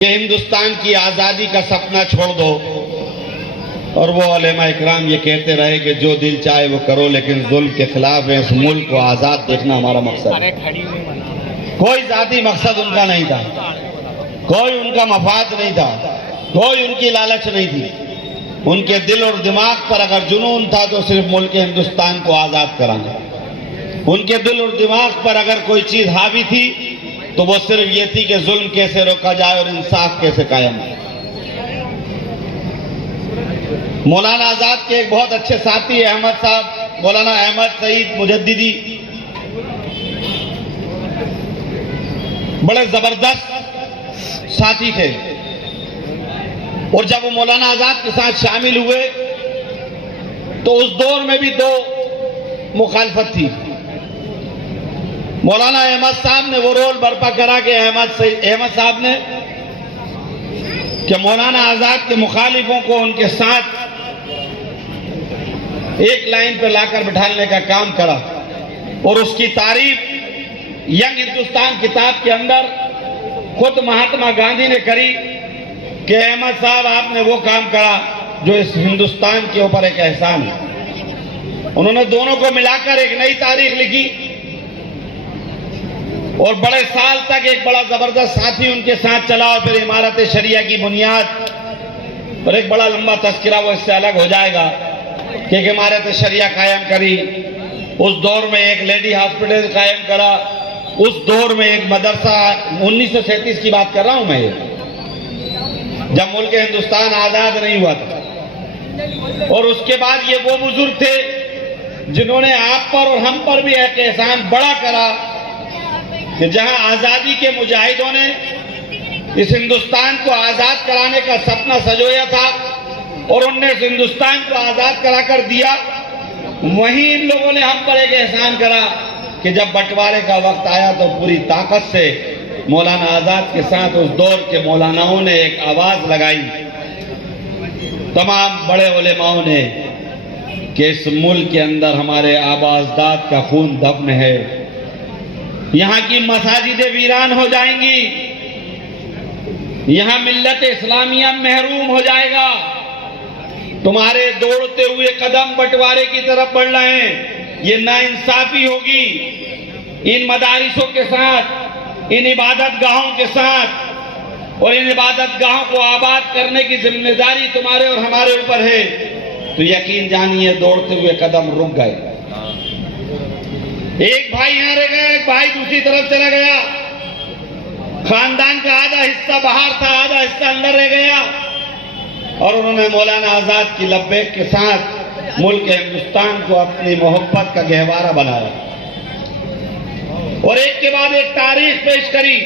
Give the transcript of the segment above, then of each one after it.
कि हिंदुस्तान की आज़ादी का सपना छोड़ दो। और वो उलेमा इकराम ये कहते रहे कि जो दिल चाहे वो करो, लेकिन जुल्म के खिलाफ इस मुल्क को आज़ाद देखना हमारा मकसद है। कोई जाती मकसद उनका नहीं था, कोई उनका मफाद नहीं था, कोई उनकी लालच नहीं थी। उनके दिल और दिमाग पर अगर जुनून था तो सिर्फ मुल्क हिंदुस्तान को आज़ाद कराना। उनके दिल और दिमाग पर अगर कोई चीज़ हावी थी तो वो सिर्फ ये थी कि जुल्म कैसे रोका जाए और इंसाफ कैसे कायम हो। मौलाना आजाद के एक बहुत अच्छे साथी अहमद साहब, मौलाना अहमद सईद मुजद्दिदी, बड़े जबरदस्त साथी थे। और जब वो मौलाना आजाद के साथ शामिल हुए तो उस दौर में भी दो मुखालफत थी। मौलाना अहमद साहब ने वो रोल बर्पा करा कि अहमद साहब ने कि मौलाना आजाद के मुखालिफों को उनके साथ एक लाइन पर लाकर बिठाने का काम करा। और उसकी तारीफ यंग हिंदुस्तान किताब के अंदर खुद महात्मा गांधी ने करी कि अहमद साहब आपने वो काम करा जो इस हिंदुस्तान के ऊपर एक एहसान है। उन्होंने दोनों को मिलाकर एक नई तारीख लिखी और बड़े साल तक एक बड़ा जबरदस्त साथी उनके साथ चला। और फिर इमारत शरिया की बुनियाद और एक बड़ा लंबा तस्करा वो इससे अलग हो जाएगा कि इमारत शरिया कायम करी। उस दौर में एक लेडी हॉस्पिटल कायम करा। उस दौर में एक मदरसा, 1937 की बात कर रहा हूं मैं, जब मुल्क हिंदुस्तान आजाद नहीं हुआ था। और उसके बाद ये वो बुजुर्ग थे जिन्होंने आप पर और हम पर भी एक एहसान बड़ा करा कि जहां आजादी के मुजाहिदों ने इस हिंदुस्तान को आजाद कराने का सपना सजोया था और उनने इस हिंदुस्तान को आजाद करा कर दिया, वहीं इन लोगों ने हम पर एक एहसान करा कि जब बंटवारे का वक्त आया तो पूरी ताकत से मौलाना आजाद के साथ उस दौर के मौलानाओं ने एक आवाज लगाई, तमाम बड़े उलेमाओं ने, कि इस मुल्क के अंदर हमारे आबा अजदाद का खून दफन है, यहां की मसाजिदें वीरान हो जाएंगी, यहां मिल्लत इस्लामिया महरूम हो जाएगा। तुम्हारे दौड़ते हुए कदम बंटवारे की तरफ बढ़ रहे हैं, ये नाइंसाफी होगी। इन मदारिसों के साथ, इन इबादत गाहों के साथ, और इन इबादत गाहों को आबाद करने की जिम्मेदारी तुम्हारे और हमारे ऊपर है। तो यकीन जानिए दौड़ते हुए कदम रुक गए। एक भाई यहां रह गया, एक भाई दूसरी तरफ चला गया। खानदान का आधा हिस्सा बाहर था, आधा हिस्सा अंदर रह गया। और उन्होंने मौलाना आजाद की लब्बैक के साथ मुल्क हिंदुस्तान को अपनी मोहब्बत का गहवारा बनाया और एक के बाद एक तारीख पेश करी।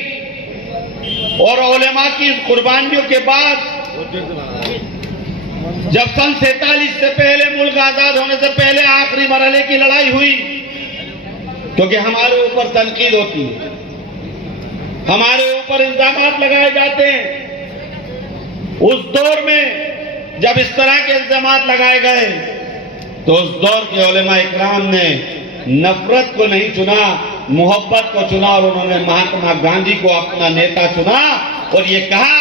और उलेमा की कुर्बानियों के बाद जब सन 47 से पहले, मुल्क आजाद होने से पहले आखिरी मरहले की लड़ाई हुई, क्योंकि हमारे ऊपर तनकीद होती है, हमारे ऊपर इल्जामात लगाए जाते हैं। उस दौर में जब इस तरह के इल्जामात लगाए गए तो उस दौर के उलेमा इकराम ने नफरत को नहीं चुना, मोहब्बत को चुना। और उन्होंने महात्मा गांधी को अपना नेता चुना और ये कहा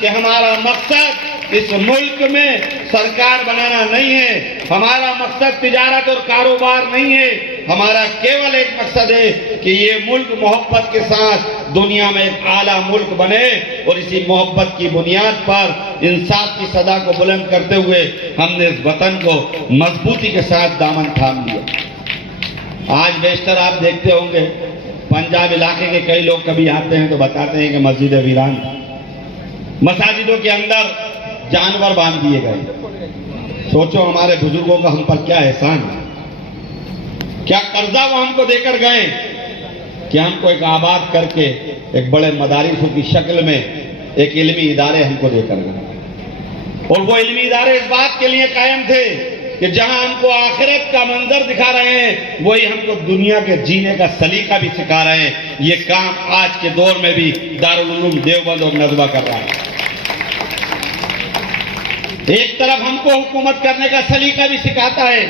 कि हमारा मकसद इस मुल्क में सरकार बनाना नहीं है, हमारा मकसद तिजारत और कारोबार नहीं है, हमारा केवल एक मकसद है कि ये मुल्क मोहब्बत के साथ दुनिया में एक आला मुल्क बने। और इसी मोहब्बत की बुनियाद पर इंसाफ की सदा को बुलंद करते हुए हमने इस वतन को मजबूती के साथ दामन थाम लिया। आज बेशतर आप देखते होंगे पंजाब इलाके के कई लोग कभी आते हैं तो बताते हैं कि मस्जिद वीरान, मसाजिदों के अंदर जानवर बांध दिए गए। सोचो हमारे बुजुर्गों का हम पर क्या एहसान है, क्या कर्जा वो हमको देकर गए कि हमको एक आबाद करके एक बड़े मदारिसों की शक्ल में एक इल्मी इदारे हमको देकर गए। और वो इल्मी इदारे इस बात के लिए कायम थे कि जहां हमको आखिरत का मंजर दिखा रहे हैं, वही हमको दुनिया के जीने का सलीका भी सिखा रहे हैं। ये काम आज के दौर में भी दारुल उलूम देवबंद और नज़वा कर रहा है। एक तरफ हमको हुकूमत करने का सलीका भी सिखाता है,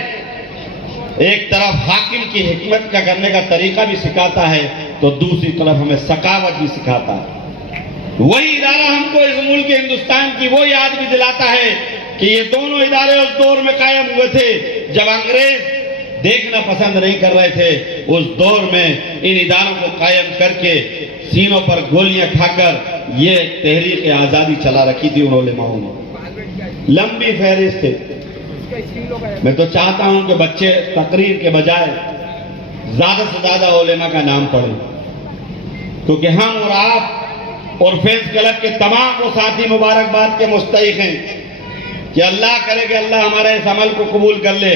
एक तरफ हाकिम की हिकमत का करने का तरीका भी सिखाता है, तो दूसरी तरफ हमें सकावत भी सिखाता है। वही इदारा हमको इस मुल्क हिंदुस्तान की वो याद भी दिलाता है कि ये दोनों इदारे उस दौर में कायम हुए थे जब अंग्रेज देखना पसंद नहीं कर रहे थे। उस दौर में इन इदारों को कायम करके सीनों पर गोलियां खाकर ये तहरीक आजादी चला रखी थी उन उलेमाओं ने। लंबी फहरिस्त है। मैं तो चाहता हूं कि बच्चे तकरीर के बजाय ज्यादा से ज्यादा उलेमा का नाम पढ़ें, क्योंकि हम और आप और फैज क्लब के तमाम वो साथी मुबारकबाद के मुस्तहिक हैं कि अल्लाह करे कि अल्लाह हमारे इस अमल को कबूल कर ले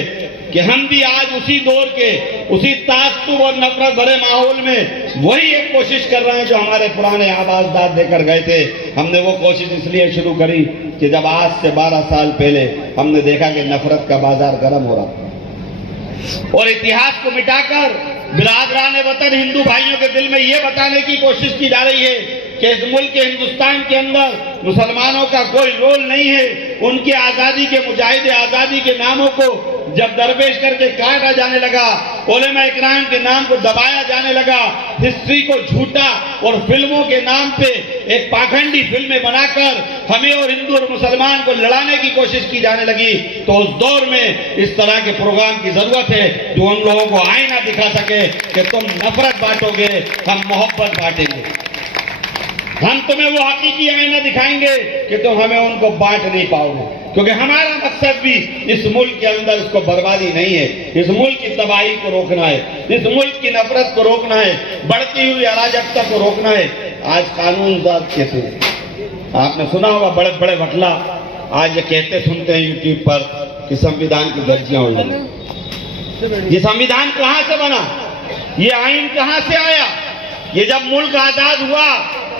कि हम भी आज उसी दौर के उसी तासुब और नफरत भरे माहौल में वही एक कोशिश कर रहे हैं जो हमारे पुराने आबाजदाद देकर गए थे। हमने वो कोशिश इसलिए शुरू करी कि जब आज से 12 साल पहले हमने देखा कि नफरत का बाजार गर्म हो रहा था और इतिहास को मिटाकर बिरादरान वतन हिंदू भाइयों के दिल में ये बताने की कोशिश की जा रही है कि इस मुल्क के हिंदुस्तान के अंदर मुसलमानों का कोई रोल नहीं है। उनके आजादी के मुजाहिदे आजादी के नामों को जब दरपेश करके काटा जाने लगा, उलेमा इकराम के नाम को दबाया जाने लगा, हिस्ट्री को झूठा और फिल्मों के नाम पे एक पाखंडी फिल्में बनाकर हमें और हिंदू और मुसलमान को लड़ाने की कोशिश की जाने लगी, तो उस दौर में इस तरह के प्रोग्राम की जरूरत है जो उन लोगों को आईना दिखा सके कि तुम नफरत बांटोगे, हम मोहब्बत बांटेंगे। हम तुम्हें वो हकीकी आईना दिखाएंगे कि तुम हमें उनको बांट नहीं पाओगे, क्योंकि हमारा मकसद भी इस मुल्क के अंदर इसको बर्बादी नहीं है, इस मुल्क की तबाही को रोकना है, इस मुल्क की नफरत को रोकना है, बढ़ती हुई अराजकता को रोकना है। आज कानून दाद कहते हैं, आपने सुना होगा बड़े बड़े वकला आज ये कहते सुनते हैं यूट्यूब पर कि संविधान की धज्जियां उड़ गई। ये संविधान कहां से बना, ये आइन कहां से आया? ये जब मुल्क आजाद हुआ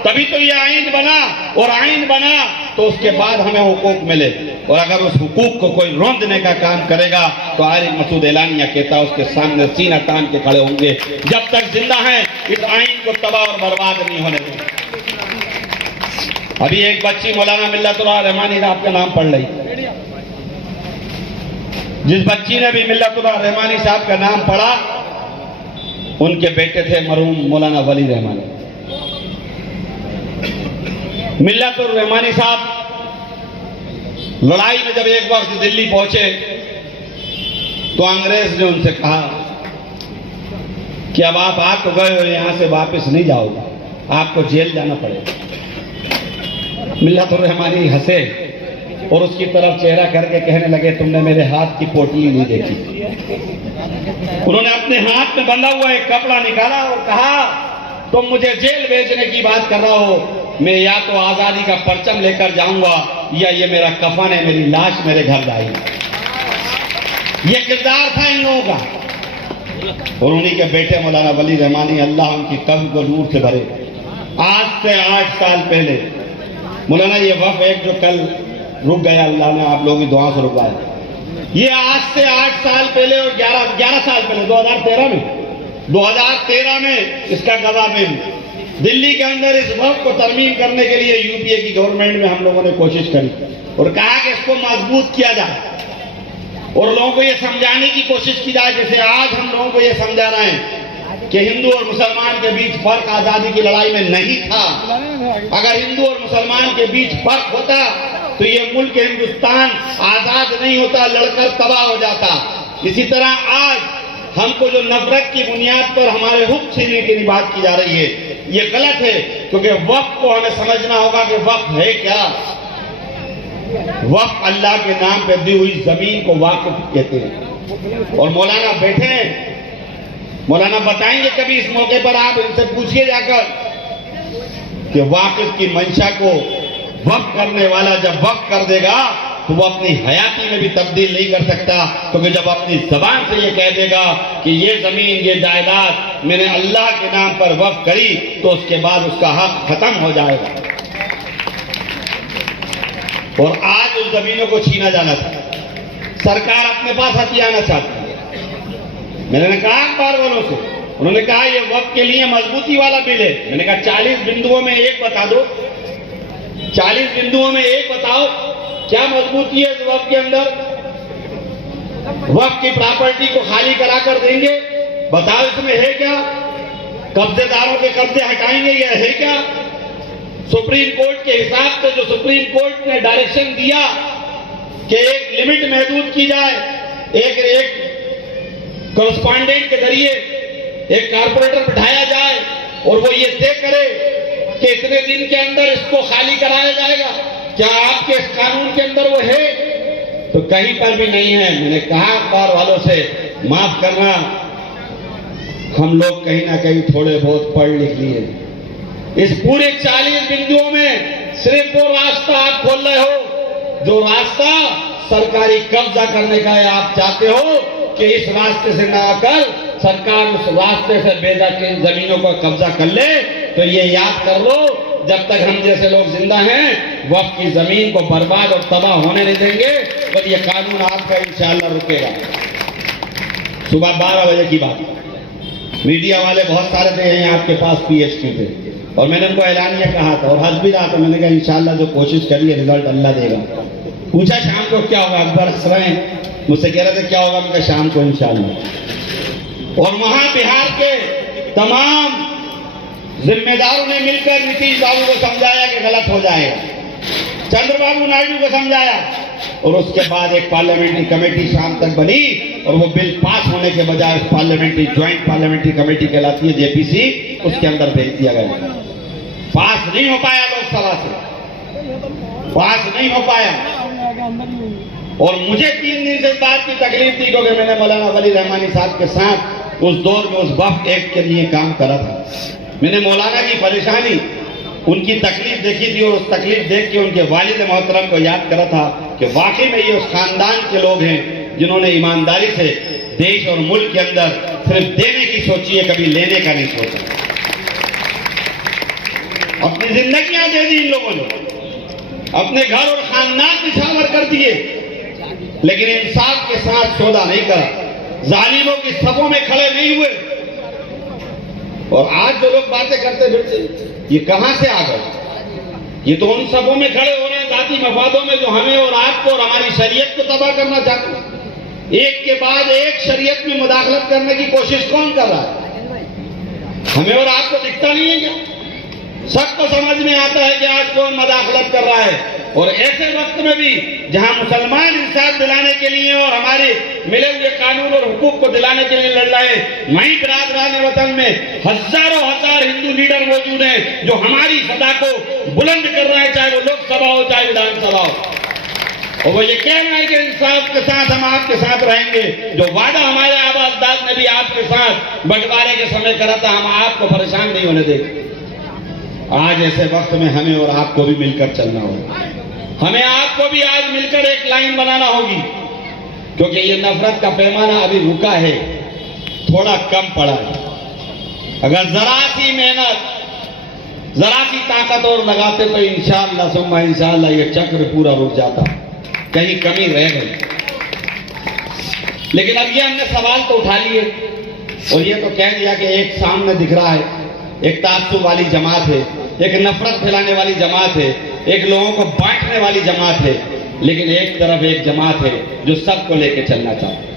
तभी तो ये आइन बना, और आइन बना तो उसके बाद हमें हुकूक मिले, और अगर उस हुकूक को कोई रोंदने का काम करेगा तो आरिफ मसूद एलानिया कहता है उसके सामने सीना तान के खड़े होंगे। जब तक जिंदा हैं इस आइन को तबाह और बर्बाद नहीं होने देंगे। अभी एक बच्ची मौलाना मिल्लतुल्लाह रहमानी साहब का नाम पढ़ रही, जिस बच्ची ने भी मिल्लतुल्लाह रहमानी साहब का नाम पढ़ा उनके बेटे थे मरहूम मौलाना वली रहमानी। मिल्लतुर रहमानी साहब लड़ाई में जब एक वक्त दिल्ली पहुंचे तो अंग्रेज ने उनसे कहा कि अब आप आ तो गए और यहां से वापस नहीं जाओगे, आपको जेल जाना पड़ेगा। मिल्लतुर रहमानी हंसे और उसकी तरफ चेहरा करके कहने लगे तुमने मेरे हाथ की पोटली नहीं देखी। उन्होंने अपने हाथ में बंधा हुआ एक कपड़ा निकाला और कहा तुम मुझे जेल भेजने की बात कर रहा हो, मैं या तो आजादी का परचम लेकर जाऊंगा या ये मेरा कफन है, मेरी लाश मेरे घर लाएगी। ये किरदार था इन लोगों का। और उन्हीं के बेटे मौलाना वली रहमानी अल्लाह उनकी कब्र को नूर से भरे, आज से 8 साल पहले मौलाना ये वफ एक जो कल रुक गया, अल्लाह ने आप लोगों की दुआ से रुकाया, ये आज से 8 साल पहले और 11 साल पहले 2013 में इसका गवाह में दिल्ली के अंदर इस वक्त को तरमीम करने के लिए यूपीए की गवर्नमेंट में हम लोगों ने कोशिश करी और कहा कि इसको मजबूत किया जाए और लोगों को यह समझाने की कोशिश की जाए, जैसे आज हम लोगों को यह समझा रहे हैं कि हिंदू और मुसलमान के बीच फर्क आजादी की लड़ाई में नहीं था। अगर हिंदू और मुसलमान के बीच फर्क होता तो ये मुल्क हिंदुस्तान आजाद नहीं होता, लड़कर तबाह हो जाता। इसी तरह आज हमको जो नफरत की बुनियाद पर हमारे हुक्म छीनने की बात की जा रही है ये गलत है, क्योंकि वक्फ को हमें समझना होगा कि वक्फ है क्या। वक्फ अल्लाह के नाम पे दी हुई जमीन को वाक़िफ कहते हैं। और मौलाना बैठे हैं, मौलाना बताएंगे कभी इस मौके पर, आप इनसे पूछिए जाकर कि वाक़िफ की मंशा को वक्फ करने वाला जब वक्फ कर देगा तो वो अपनी हयाती में भी तब्दील नहीं कर सकता, क्योंकि जब अपनी जबान से ये कह देगा कि ये जमीन ये जायदाद मैंने अल्लाह के नाम पर वक्फ करी तो उसके बाद उसका हक खत्म हो जाएगा। और आज उस जमीनों को छीना जाना था, सरकार अपने पास हथियाना चाहती है। मैंने कहा अखबार वालों से, उन्होंने कहा ये वक्फ के लिए मजबूती वाला बिल है। मैंने कहा 40 बिंदुओं में एक बता दो, 40 बिंदुओं में एक बताओ क्या मजबूती है इस वक्फ के अंदर। वक्फ की प्रॉपर्टी को खाली कराकर देंगे, बताओ इसमें है क्या? कब्जेदारों के कब्जे हटाएंगे, यह है क्या? सुप्रीम कोर्ट के हिसाब से जो सुप्रीम कोर्ट ने डायरेक्शन दिया कि एक लिमिट महदूद की जाए, एक कॉरेस्पॉन्डेंट के जरिए एक कारपोरेटर बिठाया जाए और वो ये तय करे कि इतने दिन के अंदर इसको खाली कराया जाएगा, क्या आपके इस कानून के अंदर वो है? तो कहीं पर भी नहीं है। मैंने कहा अखबार वालों से, माफ करना, हम लोग कहीं ना कहीं थोड़े बहुत पढ़ लिख लिए। इस पूरे 40 बिंदुओं में सिर्फ वो रास्ता आप खोल रहे हो जो रास्ता सरकारी कब्जा करने का है। आप चाहते हो कि इस रास्ते से ना आकर सरकार उस रास्ते से बेजा के जमीनों को कब्जा कर ले। तो ये याद कर लो, जब तक हम जैसे लोग जिंदा हैं वक्त की जमीन को बर्बाद और तबाह होने नहीं देंगे। पर ये कानून आपका इंशाअल्लाह रुकेगा। सुबह 12 बजे की बात, मीडिया वाले बहुत सारे थे यहीं आपके पास, पीएचक्यू थे, और मैंने उनको ऐलानिया कहा था और हंस भी रहा था। मैंने कहा इंशाअल्लाह जो कोशिश करिए रिजल्ट अल्लाह देगा। पूछा शाम को क्या होगा, अकबर हंस रहे हैं, मुझसे कह रहे थे क्या होगा, मैं शाम को इंशाअल्लाह। और वहां बिहार के तमाम जिम्मेदारों ने मिलकर नीतीश बाबू को समझाया कि गलत हो जाएगा, चंद्रबाबू नायडू को समझाया, और उसके बाद एक पार्लियामेंट्री कमेटी शाम तक बनी और वो बिल पास होने के बजाय पार्लियामेंट्री ज्वाइंट पार्लियामेंट्री कमेटी कहलाती है जेपीसी, उसके अंदर भेज दिया गया। पास नहीं हो पाया, लोकसभा से पास नहीं हो पाया। और मुझे 3 दिन से इस बात की तकलीफ थी क्योंकि मैंने मौलाना वली रहमानी साहब के साथ उस दौर में उस वक्फ एक्ट के लिए काम करा था। मैंने मौलाना की परेशानी, उनकी तकलीफ देखी थी और उस तकलीफ देख के उनके वालिद मोहतरम को याद करा था कि वाकई में ये उस खानदान के लोग हैं जिन्होंने ईमानदारी से देश और मुल्क के अंदर सिर्फ देने की सोची है, कभी लेने का नहीं सोचा। अपनी जिंदगियां दे दी इन लोगों ने, अपने घर और खानदान निछावर कर दिए, लेकिन इंसाफ के साथ सौदा नहीं करा, जालिमों की सफों में खड़े नहीं हुए। और आज जो लोग बातें करते फिरते, ये कहां से आ गए? ये तो उन सफों में खड़े हो रहे हैं जाती मफादों में जो हमें और आपको और हमारी शरीयत को तबाह करना चाहते हैं। एक के बाद एक शरीयत में मुदाखलत करने की कोशिश कौन कर रहा है? हमें और आपको दिखता नहीं है क्या? सबको समझ में आता है कि आज कौन मुदाखलत कर रहा है। और ऐसे वक्त में भी जहां मुसलमान इंसाफ दिलाने के लिए और हमारे मिले हुए कानून और हुकूक को दिलाने के लिए लड़ रहे हैं, वहीं बिरादरान वतन में हजारों हजार हिंदू लीडर मौजूद हैं जो हमारी सदा को बुलंद कर रहे हैं, चाहे वो लोकसभा हो चाहे विधानसभा हो। और वो ये कह रहे हैं कि इंसाफ के साथ हम आपके साथ रहेंगे। जो वादा हमारे आबा अजदाद ने भी आपके साथ बंटवारे के समय करा था, हम आपको परेशान नहीं होने देंगे। आज ऐसे वक्त में हमें और आपको भी मिलकर चलना होगा। हमें आपको भी आज मिलकर एक लाइन बनाना होगी, क्योंकि ये नफरत का पैमाना अभी रुका है, थोड़ा कम पड़ा है। अगर जरा सी मेहनत, जरा सी ताकत और लगाते तो इंशाअल्लाह सुम्मा इंशाअल्लाह ये चक्र पूरा रुक जाता, कहीं कमी रह गई। लेकिन अब ये हमने सवाल तो उठा लिए और ये तो कह दिया कि एक सामने दिख रहा है, एक तात्सुब वाली जमात है, एक नफरत फैलाने वाली जमात है, एक लोगों को बांटने वाली जमात है। लेकिन एक तरफ एक जमात है जो सबको लेके चलना चाहती है,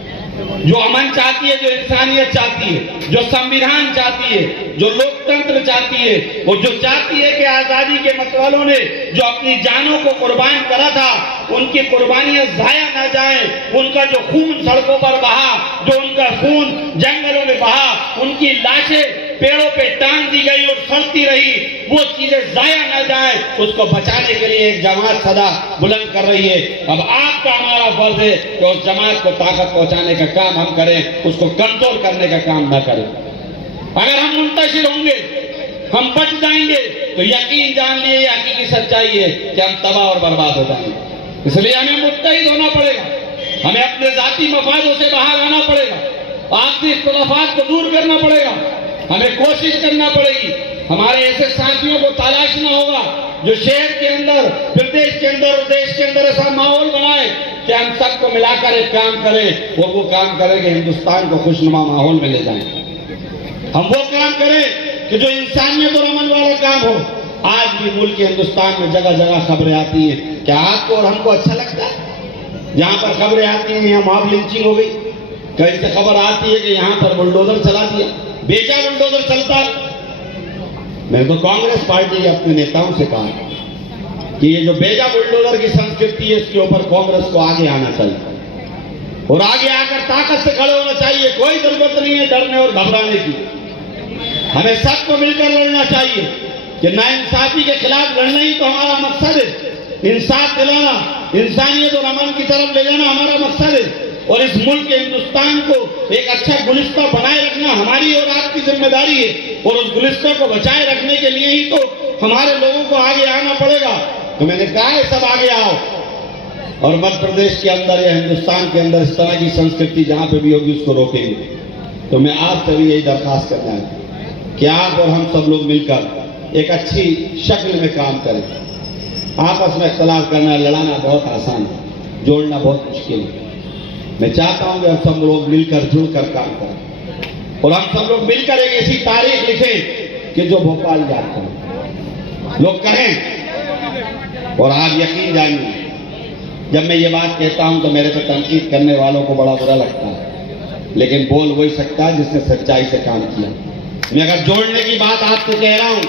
जो अमन चाहती है, जो इंसानियत चाहती है, जो संविधान चाहती है, जो लोकतंत्र चाहती है, वो जो चाहती है कि आजादी के मतवालों ने जो अपनी जानों को कुर्बान करा था, उनकी कुर्बानियां जाया ना जाए, उनका जो खून सड़कों पर बहा, जो उनका खून जंगलों में बहा, उनकी लाशें पेड़ों पे टांग दी गई और सड़ती रही, वो चीजें जाया ना जाए, उसको बचाने के लिए एक जमात सदा बुलंद कर रही है। अब आपका हमारा फर्ज है कि उस जमात को ताकत पहुंचाने का काम हम करें, उसको कंट्रोल करने का काम ना करें। अगर हम मुंतशिर होंगे, हम बच जाएंगे, तो यकीन जान लिए हकीकी सच्चाई है कि हम तबाह और बर्बाद हो जाएंगे। इसलिए हमें मुत्तहिद होना पड़ेगा, हमें अपने जाती मफादों से बाहर आना पड़ेगा, आपसी इख्तिलाफात को दूर करना पड़ेगा, हमें कोशिश करना पड़ेगी। हमारे ऐसे साथियों को तलाशना होगा जो शहर के अंदर, प्रदेश के अंदर और देश के अंदर ऐसा माहौल बनाए कि हम सबको मिलाकर एक काम करें, और वो काम करें कि हिंदुस्तान को खुशनुमा माहौल में ले जाएं। हम वो काम करें कि जो इंसानियत और अमन वाला काम हो। आज भी मुल्क के हिंदुस्तान में जगह जगह खबरें आती हैं, क्या आपको और हमको अच्छा लगता है? जहां पर खबरें आती हैं यहाँ मॉब लिंचिंग हो गई, कहीं से खबर आती है कि यहाँ पर बुलडोजर चला दिया, बेचा बुलडोजर चलता। मैं तो कांग्रेस पार्टी के अपने नेताओं से कहा कि ये जो बेजा बुलडोजर की संस्कृति है, इसके ऊपर कांग्रेस को आगे आना चाहिए और आगे आकर ताकत से खड़े होना चाहिए। कोई जरूरत नहीं है डरने और घबराने की। हमें सबको मिलकर लड़ना चाहिए कि नाइंसाफी के खिलाफ लड़ना ही तो हमारा मकसद है। इंसाफ दिलाना, इंसानियत और अमन की तरफ ले जाना हमारा मकसद है और इस मुल्क के हिंदुस्तान को एक अच्छा गुलिस्ता बनाए रखना हमारी और आपकी जिम्मेदारी है और उस गुलिस्ता को बचाए रखने के लिए ही तो हमारे लोगों को आगे आना पड़ेगा। तो मैंने कहा है सब आगे आओ और मध्य प्रदेश के अंदर या हिंदुस्तान के अंदर इस तरह की संस्कृति जहां पे भी होगी उसको रोकेंगे। तो मैं आप सभी यही दरखास्त करना है कि आप और हम सब लोग मिलकर एक अच्छी शक्ल में काम करें। आपस में इख्तलाफ करना, लड़ाना बहुत आसान है, जोड़ना बहुत मुश्किल है। मैं चाहता हूं कि हम सब लोग मिलकर जुड़कर काम करें और हम सब लोग मिलकर एक ऐसी तारीख लिखें कि जो भोपाल याद करें, लोग कहें। और आप यकीन जानिए, जब मैं ये बात कहता हूं तो मेरे पे तनकीद करने वालों को बड़ा बुरा लगता है, लेकिन बोल वही सकता है जिसने सच्चाई से काम किया। मैं अगर जोड़ने की बात आपसे कह रहा हूं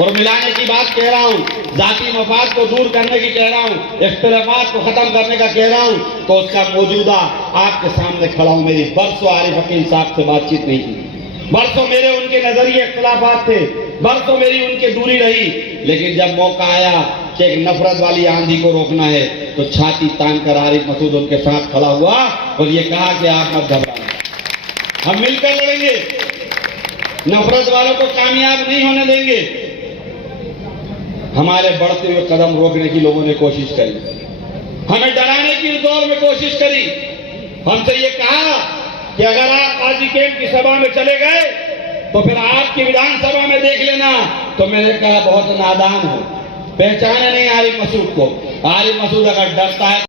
और मिलाने की बात कह रहा हूं, जाति मफाद को दूर करने की कह रहा हूं, इख्तिलाफात को खत्म करने का कह रहा हूं, तो उसका मौजूदा आपके सामने खड़ा हूं। मेरी बरसों आरिफ हकीम साहब से बातचीत नहीं की, बरसों मेरे उनके नजरिए इख्तिलाफात थे, बरसों मेरी उनके दूरी रही, लेकिन जब मौका आया कि एक नफरत वाली आंधी को रोकना है तो छाती तान कर आरिफ मसूद उनके साथ खड़ा हुआ और ये कहा कि आप मत घबराएं, हम मिलकर लड़ेंगे, नफरत वालों को कामयाब नहीं होने देंगे। हमारे बढ़ते हुए कदम रोकने की लोगों ने कोशिश करी, हमें डराने की दौर में कोशिश करी। हमसे ये कहा कि अगर आप काजी कैंप की सभा में चले गए तो फिर आपकी विधानसभा में देख लेना। तो मैंने कहा बहुत नादान हो, पहचाने नहीं आरिफ मसूद को। आरिफ मसूद अगर डरता है